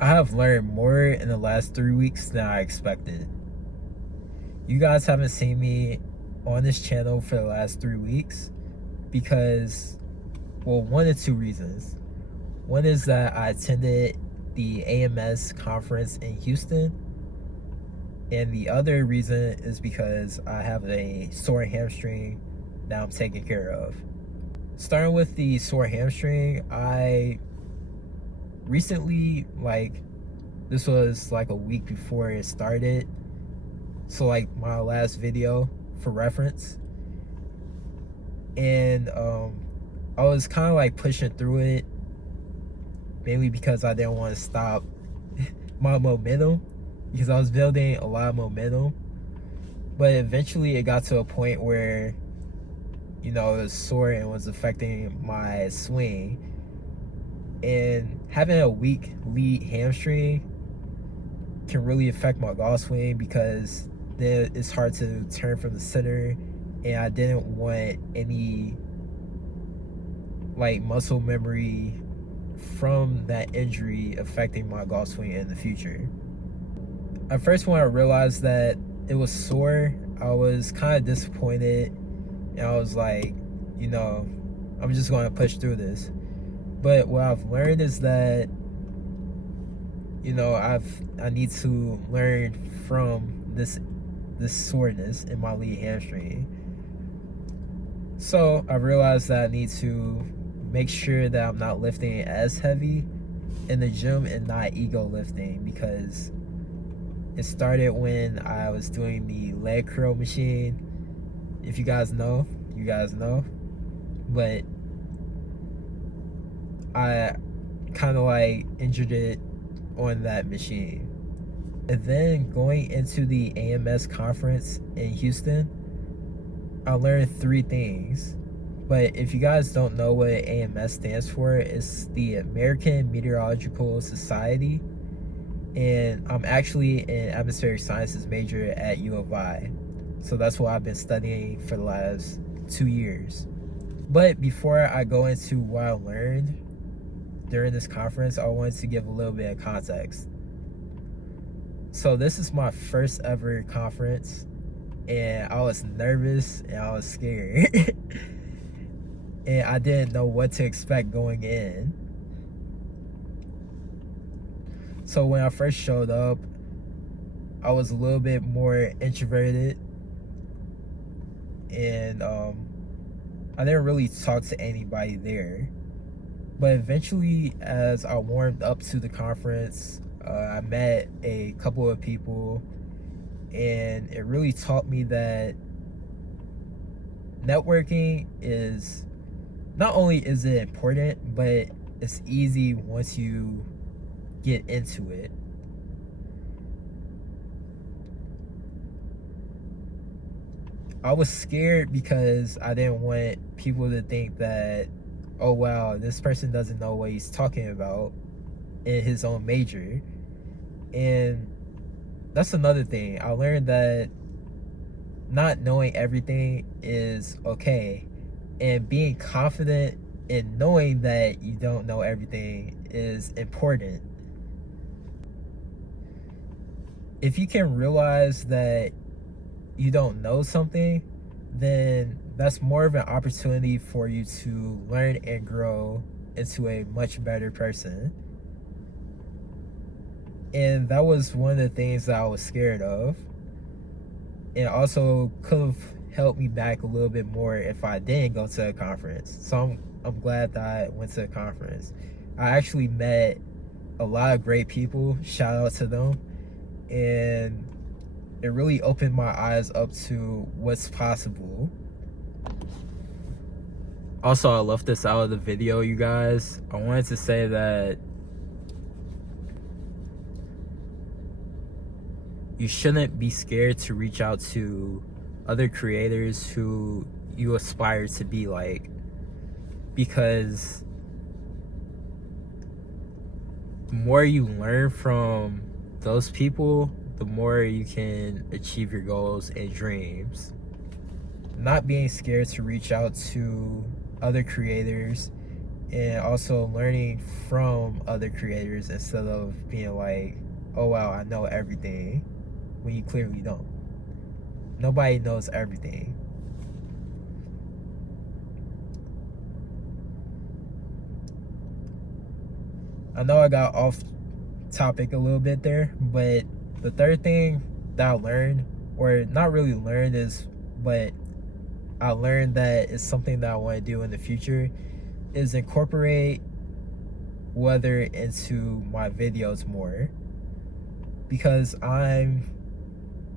I have learned more in the last 3 weeks than I expected. You guys haven't seen me on this channel for the last 3 weeks because, well, one of two reasons. One is that I attended the AMS conference in Houston, and the other reason is because I have a sore hamstring that I'm taking care of. Starting with the sore hamstring, I recently, this was like a week before it started, so like my last video for reference, and I was kind of like pushing through it, mainly because I didn't want to stop my momentum, because I was building a lot of momentum. But eventually it got to a point where, it was sore and was affecting my swing. And having a weak lead hamstring can really affect my golf swing, because then it's hard to turn from the center, and I didn't want any like muscle memory from that injury affecting my golf swing in the future. At first, when I realized that it was sore, I was kind of disappointed, and I was like, I'm just going to push through this. But what I've learned is that, I need to learn from this soreness in my lead hamstring. So I realized that I need to make sure that I'm not lifting as heavy in the gym and not ego lifting, because it started when I was doing the leg curl machine. If you guys know, you guys know. But I kind of like injured it on that machine. And then going into the AMS conference in Houston, I learned 3 things. But if you guys don't know what AMS stands for, it's the American Meteorological Society. And I'm actually an atmospheric sciences major at U of I. So that's what I've been studying for the last 2 years. But before I go into what I learned during this conference, I wanted to give a little bit of context. So this is my first ever conference, and I was nervous and I was scared. And I didn't know what to expect going in. So when I first showed up, I was a little bit more introverted, and I didn't really talk to anybody there. But eventually, as I warmed up to the conference, I met a couple of people, and it really taught me that networking is, not only is it important, but it's easy once you get into it. I was scared because I didn't want people to think that, oh wow, this person doesn't know what he's talking about in his own major. And that's another thing. I learned that not knowing everything is okay, and being confident in knowing that you don't know everything is important. If you can realize that you don't know something, then that's more of an opportunity for you to learn and grow into a much better person. And that was one of the things that I was scared of, and also could have helped me back a little bit more if I didn't go to a conference. So I'm glad that I went to a conference. I actually met a lot of great people, shout out to them, and it really opened my eyes up to what's possible. Also, I left this out of the video, you guys. I wanted to say that you shouldn't be scared to reach out to other creators who you aspire to be like, because the more you learn from those people, the more you can achieve your goals and dreams. Not being scared to reach out to other creators and also learning from other creators instead of being like, oh wow, I know everything, when you clearly don't. Nobody knows everything. I know I got off topic a little bit there, but the third thing that I learned, or not really learned, but I learned that it's something that I want to do in the future, is incorporate weather into my videos more, because I'm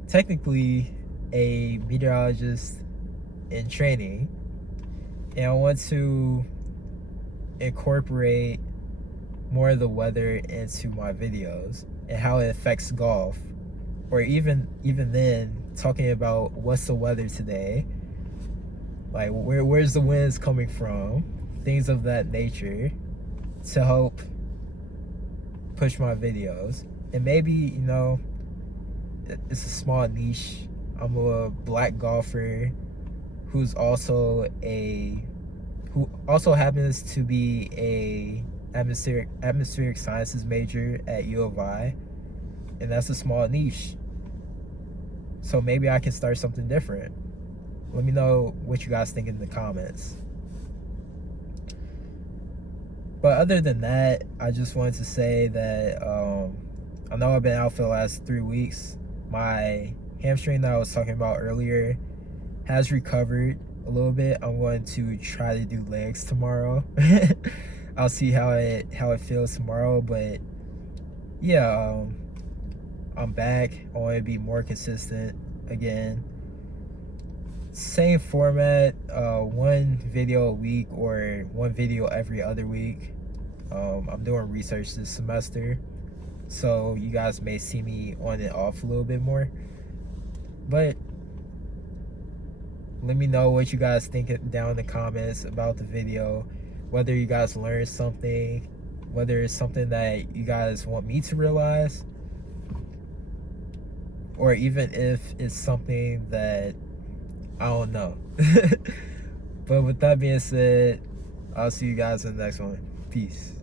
technically a meteorologist in training, and I want to incorporate more of the weather into my videos and how it affects golf, or even then talking about what's the weather today, like where's the winds coming from, things of that nature, to help push my videos. And maybe, you know, it's a small niche. I'm a black golfer who also happens to be a atmospheric sciences major at U of I, and that's a small niche. So maybe I can start something different. Let me know what you guys think in the comments. But other than that, I just wanted to say that I know I've been out for the last 3 weeks. My hamstring that I was talking about earlier has recovered a little bit. I'm going to try to do legs tomorrow. I'll see how it feels tomorrow, but yeah, I'm back. I want to be more consistent again. Same format, one video a week or one video every other week. I'm doing research this semester, so you guys may see me on and off a little bit more. But let me know what you guys think down in the comments about the video, whether you guys learned something, whether it's something that you guys want me to realize, or even if it's something that I don't know. But with that being said, I'll see you guys in the next one. Peace.